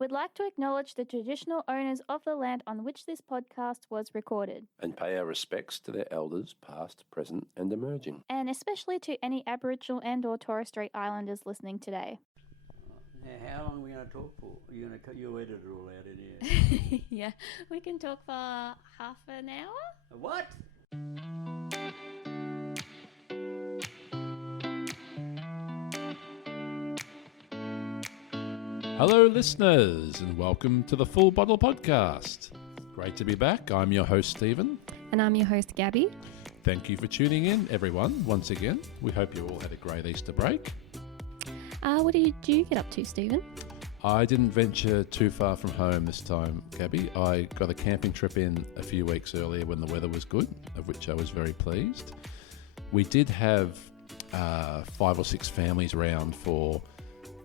We'd like to acknowledge the traditional owners of the land on which this podcast was recorded, and pay our respects to their elders, past, present, and emerging. and especially to any Aboriginal and or Torres Strait Islanders listening today. Now, how long are we going to talk for? You're going to cut your editor all out in here. Yeah, we can talk for half an hour. What? Hello, listeners, and welcome to the Full Bottle Podcast. Great to be back. I'm your host, Stephen. And I'm your host, Gabby. Thank you for tuning in, everyone, once again. We hope you all had a great Easter break. What did you get up to, Stephen? I didn't venture too far from home this time, Gabby. I got a camping trip in a few weeks earlier when the weather was good, of which I was very pleased. We did have 5 or 6 families round for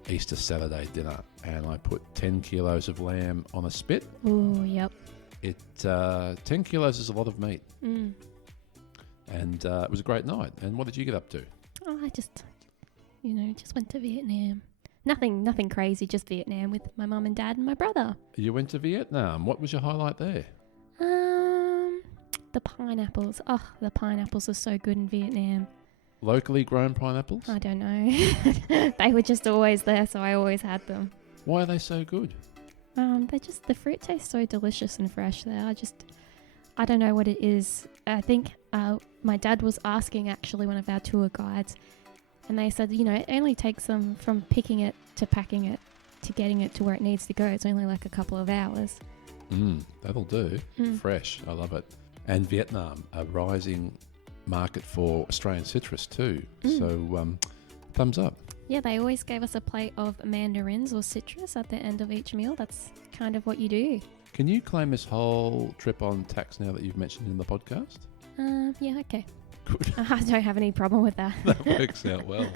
Easter Saturday dinner, and I put 10 kilos of lamb on a spit. Oh, yep. 10 kilos is a lot of meat. Mm. And it was a great night. And what did you get up to? Oh, I just went to Vietnam. Nothing crazy, just Vietnam with my mum and dad and my brother. You went to Vietnam. What was your highlight there? The pineapples. Oh, the pineapples are so good in Vietnam. Locally grown pineapples? I don't know. They were just always there, so I always had them. Why are they so good? The fruit tastes so delicious and fresh there. I don't know what it is. I think my dad was asking actually one of our tour guides, and they said, it only takes them from picking it to packing it to getting it to where it needs to go. It's only like a couple of hours. That'll do. Fresh. I love it. And Vietnam, a rising market for Australian citrus too. So thumbs up. Yeah, they always gave us a plate of mandarins or citrus at the end of each meal. That's kind of what you do. Can you claim this whole trip on tax now that you've mentioned in the podcast? Yeah, okay. Good. I don't have any problem with that. That works out well.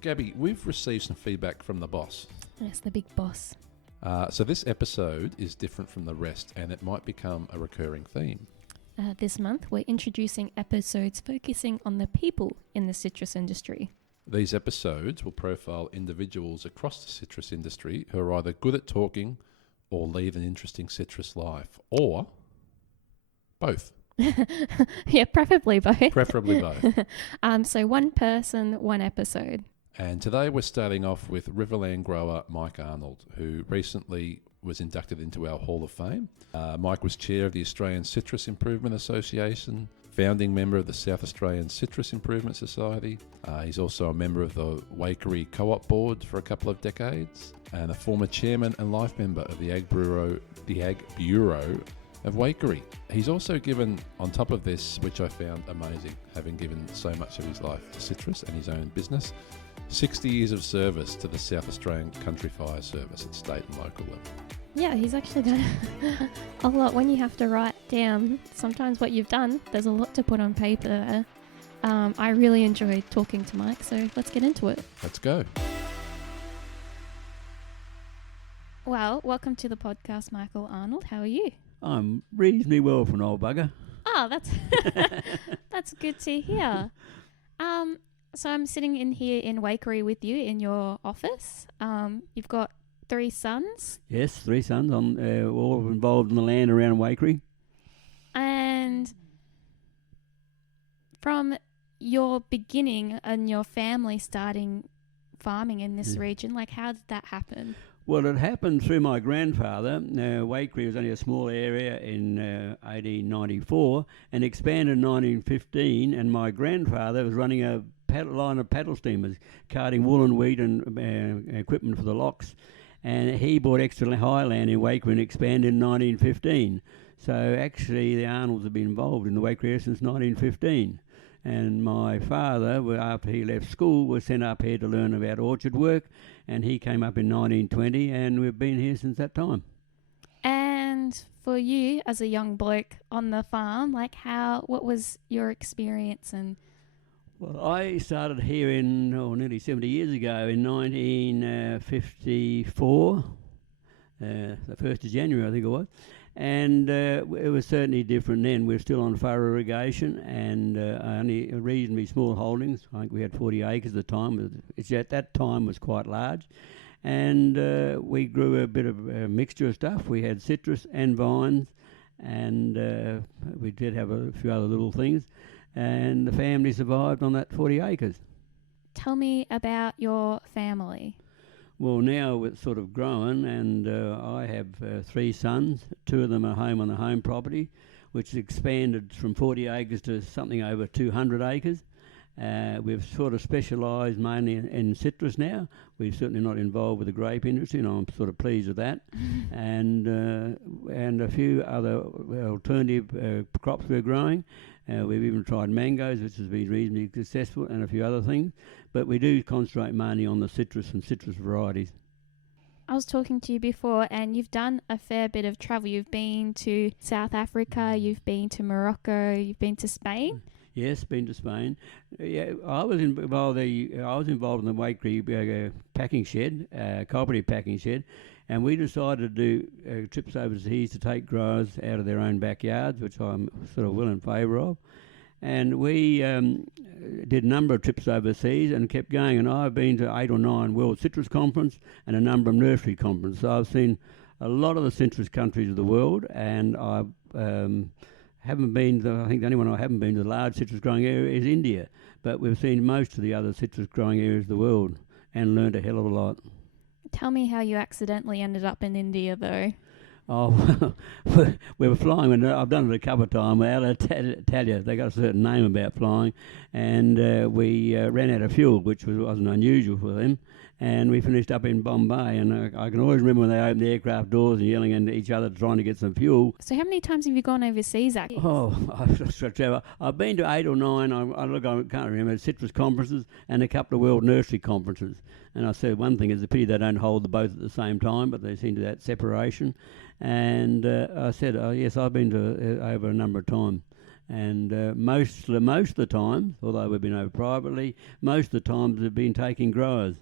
Gabby, we've received some feedback from the boss. Yes, the big boss. So this episode is different from the rest, and it might become a recurring theme. This month, we're introducing episodes focusing on the people in the citrus industry. These episodes will profile individuals across the citrus industry who are either good at talking or lead an interesting citrus life, or both. Yeah, preferably both. Preferably both. So one person, one episode. And today we're starting off with Riverland grower Mike Arnold, who recently was inducted into our Hall of Fame. Mike was chair of the Australian Citrus Improvement Association, founding member of the South Australian Citrus Improvement Society. He's also a member of the Waikerie Co-op Board for a couple of decades, and a former chairman and life member of the Ag Bureau of Waikerie. He's also given, on top of this, which I found amazing, having given so much of his life to citrus and his own business, 60 years of service to the South Australian Country Fire Service at state and local level. Yeah, he's actually done a lot. When you have to write down sometimes what you've done, there's a lot to put on paper. I really enjoyed talking to Mike, so let's get into it. Let's go. Well, welcome to the podcast, Michael Arnold. How are you? I'm reasonably well for an old bugger. Oh, that's that's good to hear. So I'm sitting in here in Waikerie with you in your office. You've got 3 sons. Yes, 3 sons. I'm all involved in the land around Waikerie. And from your beginning and your family starting farming in this region, like how did that happen? Well, it happened through my grandfather. Waikerie was only a small area in 1894 and expanded in 1915, and my grandfather was running a line of paddle steamers, carting wool and wheat and equipment for the locks, and he bought extra high land in Waikerie and expanded in 1915. So actually the Arnolds have been involved in the Waikerie area since 1915. And my father, after he left school, was sent up here to learn about orchard work, and he came up in 1920, and we've been here since that time. And for you, as a young bloke on the farm, what was your experience? And well, I started here nearly 70 years ago in 1954, the 1st of January, I think it was. And it was certainly different then. We were still on furrow irrigation and only reasonably small holdings. I think we had 40 acres at the time, which at that time was quite large. and we grew a bit of a mixture of stuff. We had citrus and vines, and we did have a few other little things, and the family survived on that 40 acres. Tell me about your family. Well, now it's sort of grown, and I have 3 sons. 2 of them are home on the home property, which has expanded from 40 acres to something over 200 acres. We've sort of specialised mainly in citrus now. We're certainly not involved with the grape industry, and I'm sort of pleased with that. And a few other alternative crops we're growing. We've even tried mangoes, which has been reasonably successful, and a few other things. But we do concentrate mainly on the citrus and citrus varieties. I was talking to you before, and you've done a fair bit of travel. You've been to South Africa, you've been to Morocco, you've been to Spain. Yes, been to Spain. Yeah, I was involved in the Wakery packing shed, cooperative packing shed, and we decided to do trips overseas to take growers out of their own backyards, which I'm sort of well in favour of. And we did a number of trips overseas and kept going. And I've been to 8 or 9 World Citrus Conference and a number of nursery conferences. So I've seen a lot of the citrus countries of the world, and I haven't been to, I think the only one I haven't been to, the large citrus growing area is India. But we've seen most of the other citrus growing areas of the world and learned a hell of a lot. Tell me how you accidentally ended up in India, though. Oh, we were flying, and I've done it a couple of times. Alitalia, they got a certain name about flying, and we ran out of fuel, which wasn't unusual for them. And we finished up in Bombay, and I can always remember when they opened the aircraft doors and yelling at each other trying to get some fuel. So how many times have you gone overseas, Zach? Oh, I've been to 8 or 9, I can't remember, citrus conferences and a couple of world nursery conferences. And I said one thing is a pity they don't hold the both at the same time, but they seem to that separation. And I said, yes, I've been to over a number of times. And most of the time, although we've been over privately, most of the times we've been taking growers.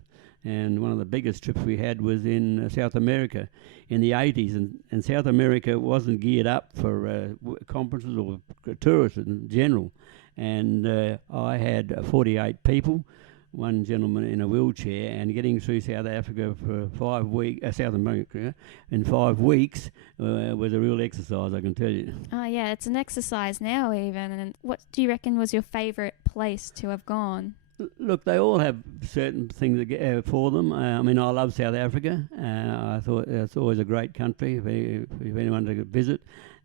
And one of the biggest trips we had was in South America in the 80s. And South America wasn't geared up for conferences or tourists in general. And I had 48 people, one gentleman in a wheelchair, and getting through South Africa for 5 weeks, South America, in 5 weeks was a real exercise, I can tell you. Oh, yeah, it's an exercise now even. And what do you reckon was your favourite place to have gone? Look, they all have certain things for them. I mean, I love South Africa. I thought it's always a great country if anyone to visit.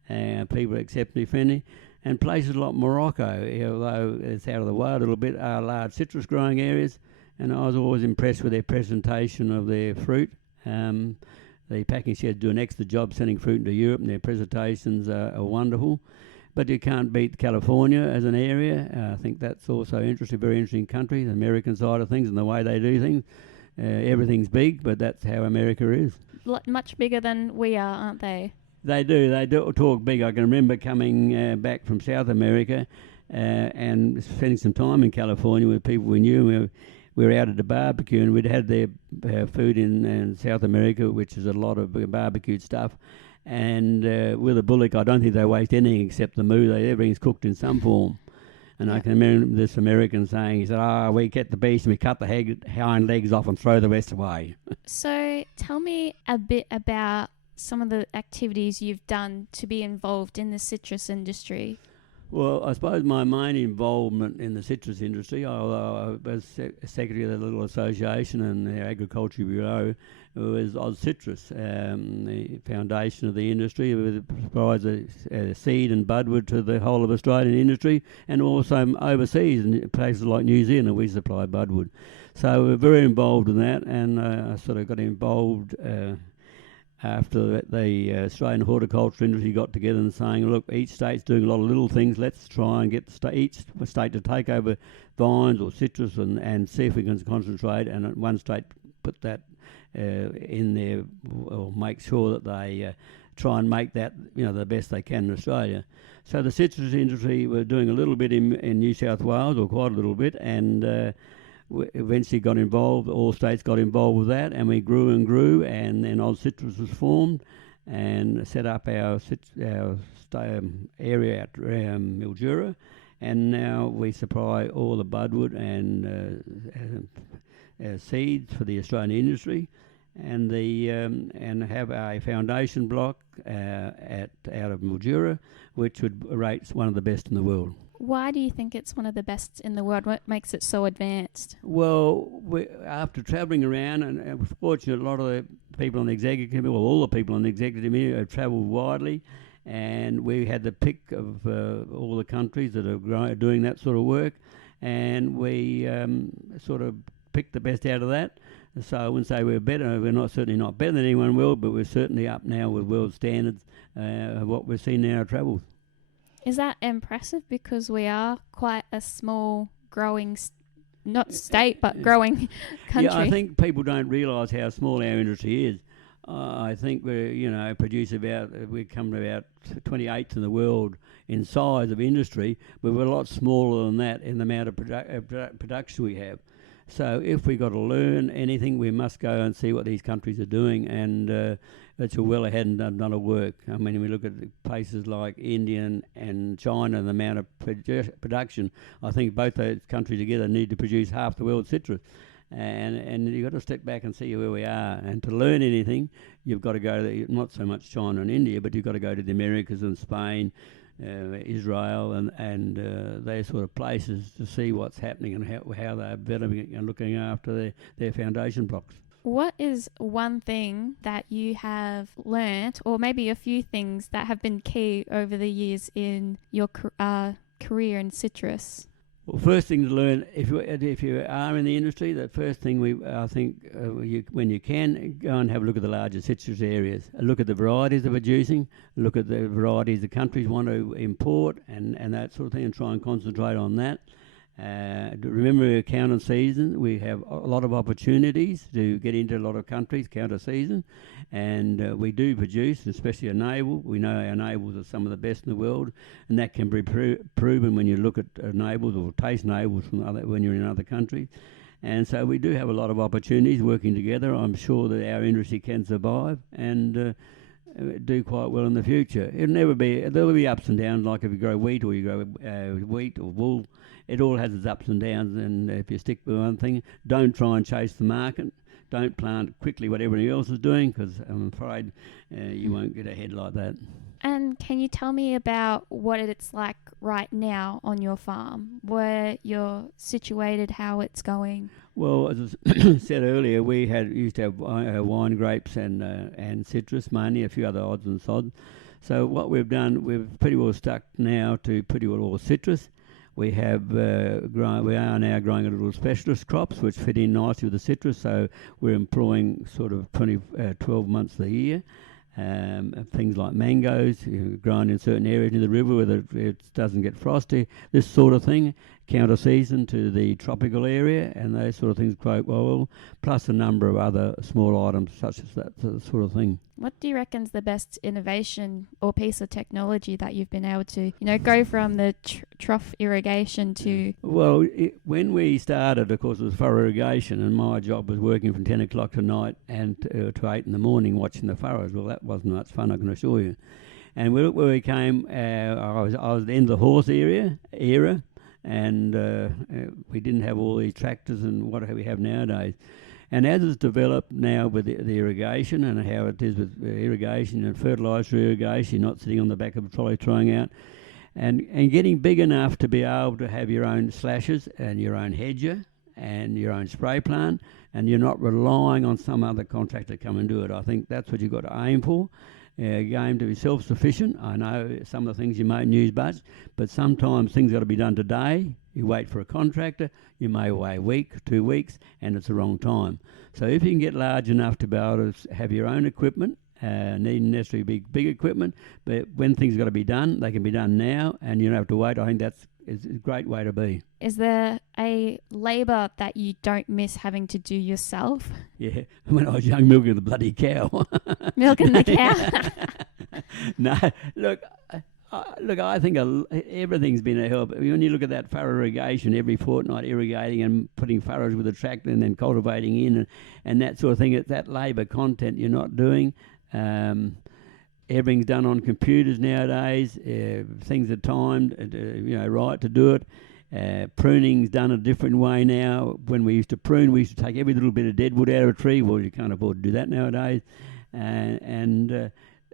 People are exceptionally friendly. And places like Morocco, although it's out of the way a little bit, are large citrus growing areas. And I was always impressed with their presentation of their fruit. The packing sheds do an excellent job sending fruit into Europe, and their presentations are wonderful. But you can't beat California as an area. I think that's also interesting, very interesting country, the American side of things and the way they do things. Everything's big, but that's how America is. Much bigger than we are, aren't they? They do talk big. I can remember coming back from South America and spending some time in California with people we knew. We were out at the barbecue, and we'd had their food in South America, which is a lot of barbecued stuff. And with a bullock, I don't think they waste anything except the moo. Everything's cooked in some form. And I can remember this American saying, he said, we get the beast and we cut the hind legs off and throw the rest away. So tell me a bit about some of the activities you've done to be involved in the citrus industry. Well, I suppose my main involvement in the citrus industry, although I was secretary of the little association and the Agriculture Bureau, was Oz Citrus, the foundation of the industry. It provides a seed and budwood to the whole of Australian industry, and also overseas in places like New Zealand we supply budwood. So we're very involved in that, and I sort of got involved after the Australian horticulture industry got together and saying, look, each state's doing a lot of little things, let's try and get each state to take over vines or citrus and see if we can concentrate, and one state put that in there, or make sure that they try and make that the best they can in Australia. So the citrus industry were doing a little bit in New South Wales, or quite a little bit, and eventually got involved. All states got involved with that, and we grew and grew, and then Oz Citrus was formed and set up our area at Mildura, and now we supply all the budwood and seeds for the Australian industry. and and have a foundation block out of Mildura, which would rate one of the best in the world. Why do you think it's one of the best in the world? What makes it so advanced? Well, after travelling around, and we're fortunate, a lot of the people on the executive committee, well, all the people on the executive committee have travelled widely, and we had the pick of all the countries that are doing that sort of work, and we sort of picked the best out of that. So I wouldn't say we're better. We're certainly not better than anyone in the world, but we're certainly up now with world standards of what we've seen in our travels. Is that impressive? Because we are quite a small, growing, not state, but growing country. Yeah, I think people don't realise how small our industry is. I think we come to about 28th in the world in size of industry, but we're a lot smaller than that in the amount of production we have. So if we've got to learn anything, we must go and see what these countries are doing, and it's well ahead and done a lot of work. I mean, we look at places like India and China and the amount of production. I think both those countries together need to produce half the world's citrus. And you've got to step back and see where we are. And to learn anything, you've got to go to not so much China and India, but you've got to go to the Americas and Spain, Israel and those sort of places to see what's happening and how they're developing and looking after their foundation blocks. What is one thing that you have learnt, or maybe a few things that have been key over the years in your career in citrus? Well, first thing to learn, if you are in the industry, the first thing when you can, go and have a look at the larger citrus areas. Look at the varieties they're producing, look at the varieties the countries want to import and that sort of thing, and try and concentrate on that. Remember, counter season, we have a lot of opportunities to get into a lot of countries, counter season, and we do produce, especially a navel. We know our navels are some of the best in the world, and that can be proven when you look at navels or taste navels when you're in other countries. And so we do have a lot of opportunities working together. I'm sure that our industry can survive and do quite well in the future. There'll be ups and downs, like if you grow wheat or you grow wheat or wool. It all has its ups and downs, and if you stick with one thing, don't try and chase the market. Don't plant quickly what everybody else is doing, because I'm afraid you won't get ahead like that. And can you tell me about what it's like right now on your farm, where you're situated, how it's going? Well, as I said earlier, we used to have wine grapes and citrus, mainly a few other odds and sods. So what we've done, we've pretty well stuck now to pretty well all citrus. We have we are now growing a little specialist crops which fit in nicely with the citrus, so we're employing sort of 12 months a year. Things like mangoes, grown in certain areas near the river where it doesn't get frosty, this sort of thing, counter season to the tropical area, and those sort of things grow well, plus a number of other small items such as that sort of thing. What do you reckon's the best innovation or piece of technology that you've been able to, go from the trough irrigation to... Well, when we started, of course, it was furrow irrigation, and my job was working from 10 o'clock at night and to 8 in the morning watching the furrows. Well, that wasn't much fun, I can assure you. And where we came, I was at the end of the horse era, and we didn't have all these tractors and what we have nowadays. And as it's developed now with the irrigation and how it is with irrigation and fertiliser irrigation, you're not sitting on the back of a trolley throwing out, and getting big enough to be able to have your own slashers and your own hedger and your own spray plant, and you're not relying on some other contractor to come and do it. I think that's what you've got to aim for. Game to be self-sufficient. I know some of the things you might use but sometimes things got to be done today. You wait for a contractor, you may wait a week, 2 weeks, and it's the wrong time. So if you can get large enough to be able to have your own equipment, needn't necessarily be big equipment, but when things got to be done, they can be done now, and you don't have to wait. I think that's a great way to be. Is there a labour that you don't miss having to do yourself? Yeah, when I was young, milking the bloody cow. Milking the cow? No, look, I think everything's been a help. When you look at that furrow irrigation, every fortnight irrigating and putting furrows with a tractor and then cultivating in and that sort of thing, it's that labour content you're not doing. Everything's done on computers nowadays. Things are timed, right to do it. Pruning's done a different way now. When we used to prune, we used to take every little bit of deadwood out of a tree. Well, you can't afford to do that nowadays. And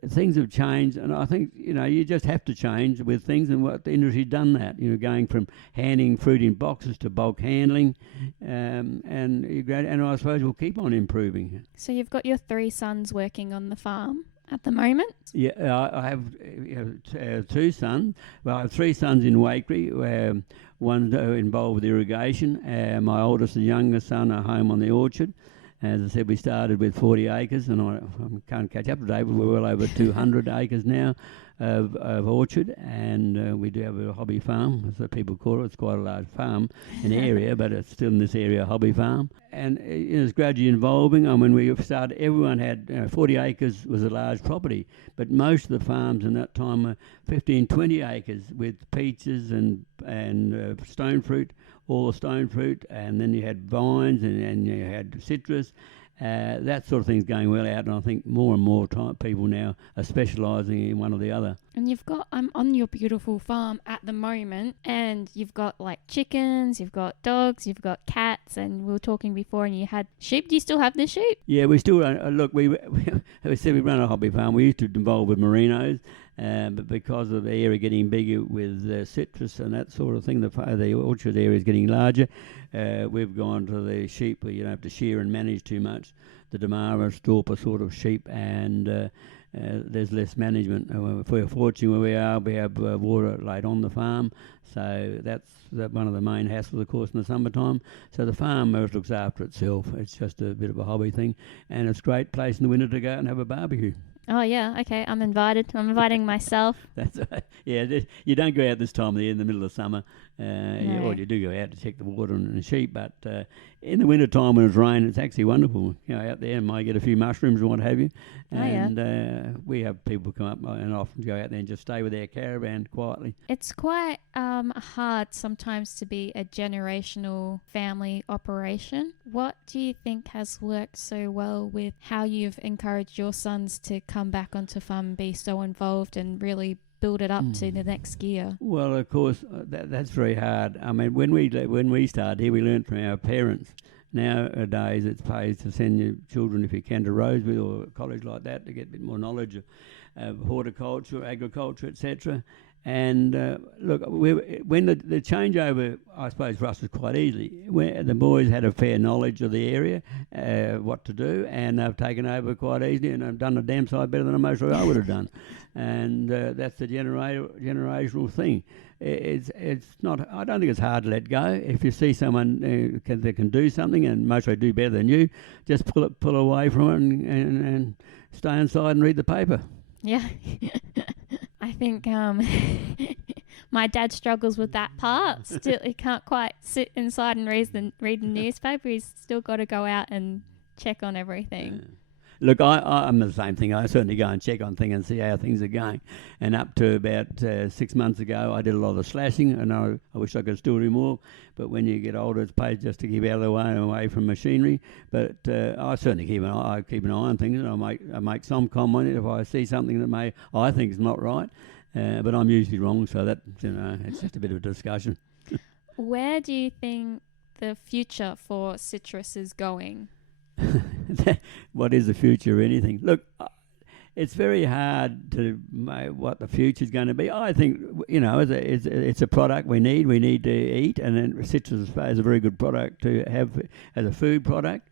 things have changed, and I think, you just have to change with things, and what the industry's done that, going from handing fruit in boxes to bulk handling, and I suppose we'll keep on improving. So you've got your 3 sons working on the farm at the moment? Yeah, I have 2 sons. Well, I have 3 sons in Wakery. One's involved with irrigation. My oldest and youngest son are home on the orchard. As I said, we started with 40 acres, and I can't catch up today, but we're well over 200 acres now of orchard, and we do have a hobby farm, as the people call it. It's quite a large farm in the area, but it's still in this area a hobby farm. And it's gradually evolving. When we started, everyone had 40 acres was a large property, but most of the farms in that time were 15, 20 acres with peaches and stone fruit, all the stone fruit, and then you had vines and you had citrus. That sort of thing's going well out, and I think more and more people now are specialising in one or the other. And you've got, I'm on your beautiful farm at the moment, and you've got like chickens, you've got dogs, you've got cats, and we were talking before, and you had sheep. Do you still have the sheep? Yeah, we still look. We said we run a hobby farm. We used to involve with merinos. But because of the area getting bigger with citrus and that sort of thing, the orchard area is getting larger. We've gone to the sheep where you don't have to shear and manage too much. The Damara, Storper sort of sheep, and there's less management. If we're fortunate where we are, we have water laid on the farm, so that's one of the main hassles, of course, in the summertime. So the farm looks after itself. It's just a bit of a hobby thing, and it's a great place in the winter to go out and have a barbecue. Oh, yeah. Okay, I'm invited. I'm inviting myself. That's right. Yeah, you don't go out this time of the year in the middle of summer. No. You do go out to check the water and the sheep, but in the winter time when it's raining, it's actually wonderful. Out there and might get a few mushrooms and what have you. And we have people come up and often go out there and just stay with their caravan quietly. It's quite hard sometimes to be a generational family operation. What do you think has worked so well with how you've encouraged your sons to come back onto farm and be so involved and really build it up to the next gear? Well, of course, that's very hard. I mean, when we started here, we learnt from our parents. Nowadays, it pays to send your children, if you can, to Roseville or a college like that to get a bit more knowledge of horticulture, agriculture, etc. And look, when the changeover, I suppose for us was quite easy. The boys had a fair knowledge of the area, what to do, and they've taken over quite easily, and they've done a damn sight better than most of I would have done. And that's the generational thing. It's not. I don't think it's hard to let go. If you see someone that can do something, and most they do better than you, just pull away from it and stay inside and read the paper. Yeah. I think my dad struggles with that part. Still, he can't quite sit inside and read the newspaper. He's still got to go out and check on everything. Look, I'm the same thing. I certainly go and check on things and see how things are going. And up to about 6 months ago, I did a lot of slashing, and I wish I could still do more. But when you get older, it's paid just to keep out of the way and away from machinery. But I certainly keep an eye on things, and I make some comment if I see something that I think is not right. But I'm usually wrong, so that it's just a bit of a discussion. Where do you think the future for citrus is going? What is the future of anything? Look, it's very hard to know what the future is going to be. I think, it's a product we need. We need to eat, and then citrus is a very good product to have as a food product.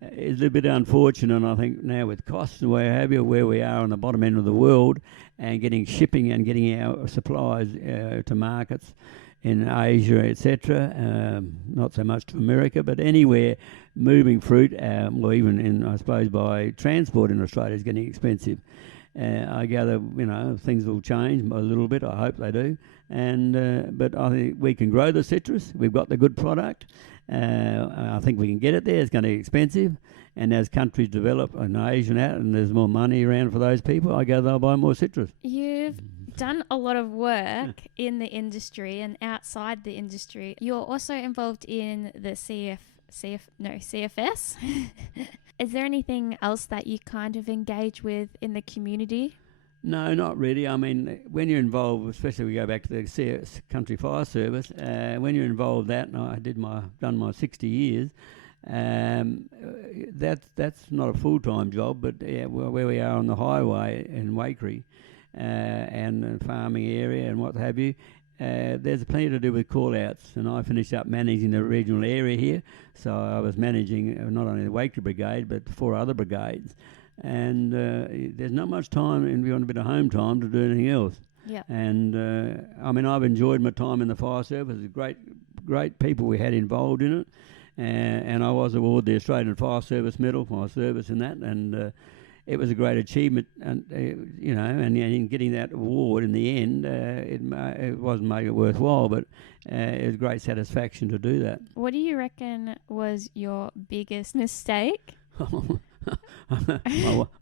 It's a little bit unfortunate, I think, now with costs and where we are on the bottom end of the world, and getting shipping and getting our supplies to markets in Asia, etc. Not so much to America, but anywhere moving fruit, or even I suppose by transport in Australia is getting expensive. I gather, things will change a little bit. I hope they do. But I think we can grow the citrus. We've got the good product. I think we can get it there. It's going to be expensive. And as countries develop in Asia and there's more money around for those people, I gather they'll buy more citrus. You've done a lot of work in the industry and outside the industry. You're also involved in the CFS. Is there anything else that you kind of engage with in the community? No, not really. I mean, when you're involved, especially we go back to the Country Fire Service, when you're involved that, and I done my 60 years, that's not a full-time job, but where we are on the highway in Waikerie and the farming area and what have you, there's plenty to do with call-outs, and I finished up managing the regional area here, so I was managing not only the Waikerie Brigade but 4 other brigades. And there's not much time, and we want a bit of home time to do anything else. Yeah. And I mean, I've enjoyed my time in the fire service. There's great people we had involved in it, and I was awarded the Australian Fire Service Medal for my service in that, and it was a great achievement. And and in getting that award in the end, it wasn't make it worthwhile, but it was great satisfaction to do that. What do you reckon was your biggest mistake?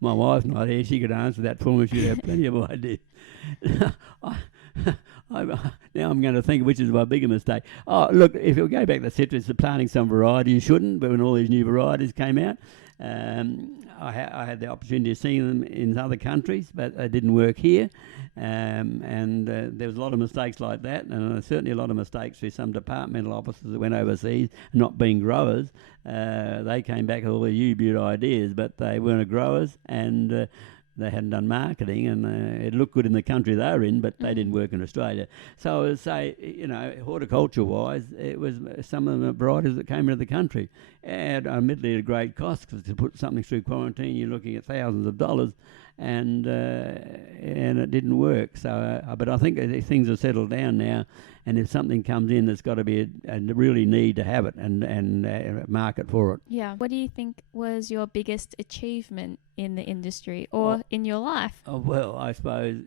My wife's not here. She could answer that for me. She'd have plenty of ideas. Now I'm going to think which is my bigger mistake. Oh, look, if you go back to citrus, planting some varieties you shouldn't, but when all these new varieties came out, I had the opportunity of seeing them in other countries, but they didn't work here. And there was a lot of mistakes like that, and certainly a lot of mistakes with some departmental officers that went overseas, not being growers. They came back with all the U-Butte ideas, but they weren't growers, and they hadn't done marketing, and it looked good in the country they were in, but they didn't work in Australia. So I would say, horticulture-wise, it was some of the varieties that came into the country. And admittedly at a great cost, because to put something through quarantine, you're looking at thousands of dollars, and it didn't work. So, but I think things are settled down now, and if something comes in, there's got to be a really need to have it and market for it. Yeah. What do you think was your biggest achievement in the industry or in your life? Oh, well, I suppose,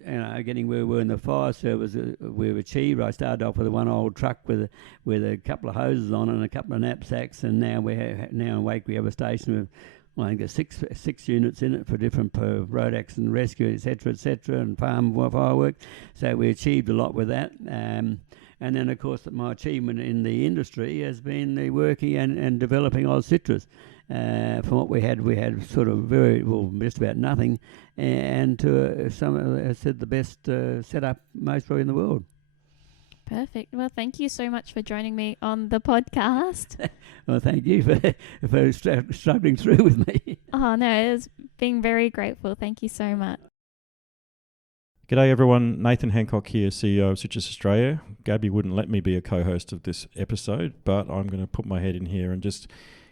getting where we were in the fire service, we've achieved. I started off with one old truck with a couple of hoses on and a couple of knapsacks, and now in Wake we have a station with, I think there's six units in it for different road accident rescue, etc., and farm firework. So we achieved a lot with that. And then, of course, my achievement in the industry has been the working and developing Oz Citrus. From what we had sort of just about nothing, and to some said the best setup most probably in the world. Perfect. Well, thank you so much for joining me on the podcast. Well, thank you for struggling through with me. Oh, no, it was being very grateful. Thank you so much. G'day everyone, Nathan Hancock here, CEO of Citrus Australia. Gabby wouldn't let me be a co-host of this episode, but I'm going to put my head in here and just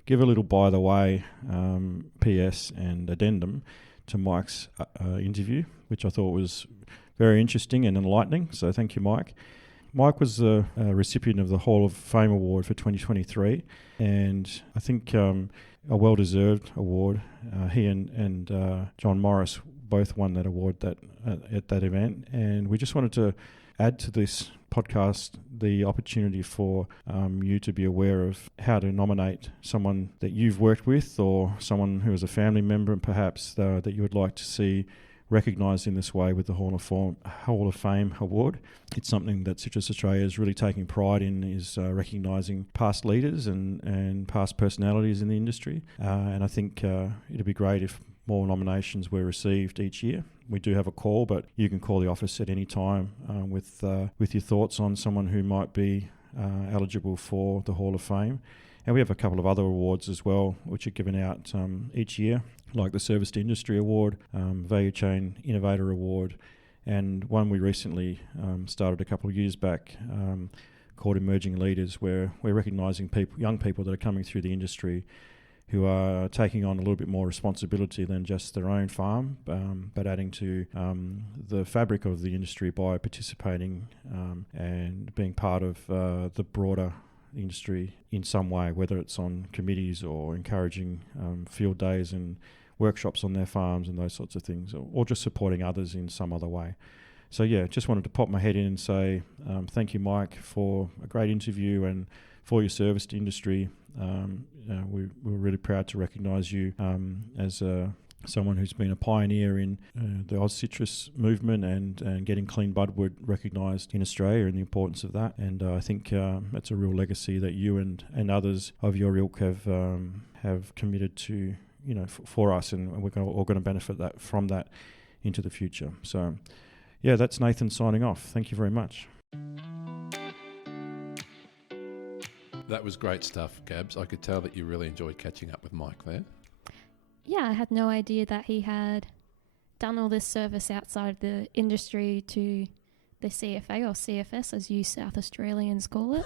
give a little by the way PS and addendum to Mike's interview, which I thought was very interesting and enlightening, so thank you, Mike. Mike was a recipient of the Hall of Fame Award for 2023, and I think a well-deserved award. He and John Morris both won that award at that event, and we just wanted to add to this podcast the opportunity for you to be aware of how to nominate someone that you've worked with or someone who is a family member and perhaps that you would like to see recognised in this way with the Hall of Fame Award. It's something that Citrus Australia is really taking pride in, is recognising past leaders and past personalities in the industry. And I think it'd be great if more nominations were received each year. We do have a call, but you can call the office at any time with your thoughts on someone who might be eligible for the Hall of Fame. And we have a couple of other awards as well, which are given out each year, like the Service to Industry Award, Value Chain Innovator Award, and one we recently started a couple of years back called Emerging Leaders, where we're recognising young people that are coming through the industry who are taking on a little bit more responsibility than just their own farm, but adding to the fabric of the industry by participating and being part of the broader industry in some way, whether it's on committees or encouraging field days and workshops on their farms and those sorts of things, or just supporting others in some other way. So yeah, just wanted to pop my head in and say thank you, Mike, for a great interview and for your service to industry. We're really proud to recognise you as someone who's been a pioneer in the Oz Citrus movement and getting clean budwood recognised in Australia and the importance of that. And I think that's a real legacy that you and others of your ilk have committed to, for us, and we're all going to benefit from that into the future. So, yeah, that's Nathan signing off. Thank you very much. That was great stuff, Gabs. I could tell that you really enjoyed catching up with Mike there. Yeah, I had no idea that he had done all this service outside the industry to the CFA or CFS, as you South Australians call it.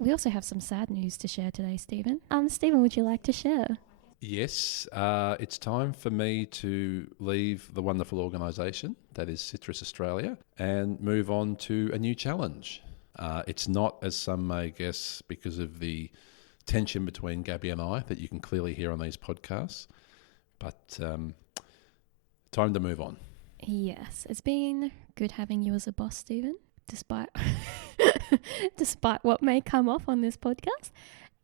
We also have some sad news to share today, Stephen. Stephen, would you like to share? Yes, it's time for me to leave the wonderful organisation that is Citrus Australia and move on to a new challenge. It's not, as some may guess, because of the tension between Gabby and I that you can clearly hear on these podcasts, but time to move on. Yes, it's been good having you as a boss, Stephen, despite despite what may come off on this podcast.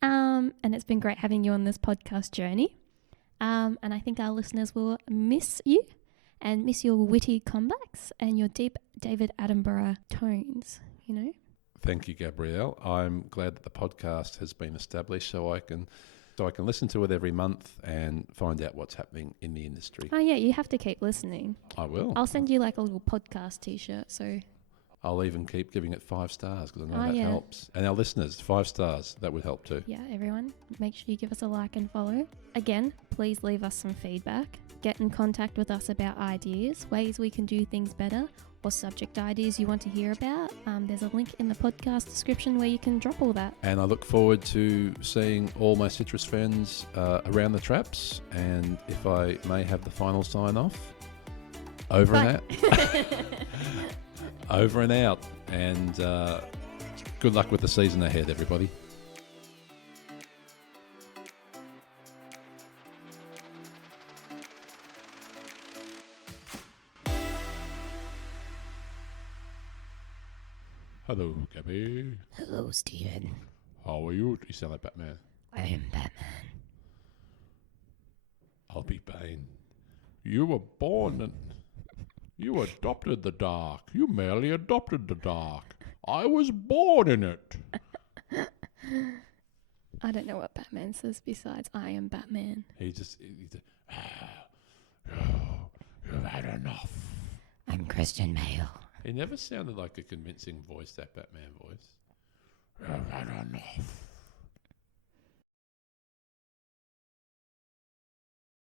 And it's been great having you on this podcast journey. And I think our listeners will miss you and miss your witty comebacks and your deep David Attenborough tones, you know. Thank you, Gabrielle. I'm glad that the podcast has been established so I can listen to it every month and find out what's happening in the industry. Oh yeah, you have to keep listening. I will. I'll send you like a little podcast t-shirt, so I'll even keep giving it 5 stars because I know that yeah. helps. And our listeners, 5 stars, that would help too. yeah, everyone, make sure you give us a like and follow. Again, please leave us some feedback. Get in contact with us about ideas, ways we can do things better, or subject ideas you want to hear about. There's a link in the podcast description where you can drop all that. And I look forward to seeing all my citrus friends around the traps. And if I may have the final sign off, over and out. Over and out. And good luck with the season ahead, everybody. Hello, Gabby. Hello, Stephen. How are you? You sound like Batman. I am Batman. I'll be Bane. You were born and you adopted the dark. You merely adopted the dark. I was born in it. I don't know what Batman says besides I am Batman. He just you've had enough. I'm Christian Bale. He never sounded like a convincing voice, that Batman voice. You've had enough.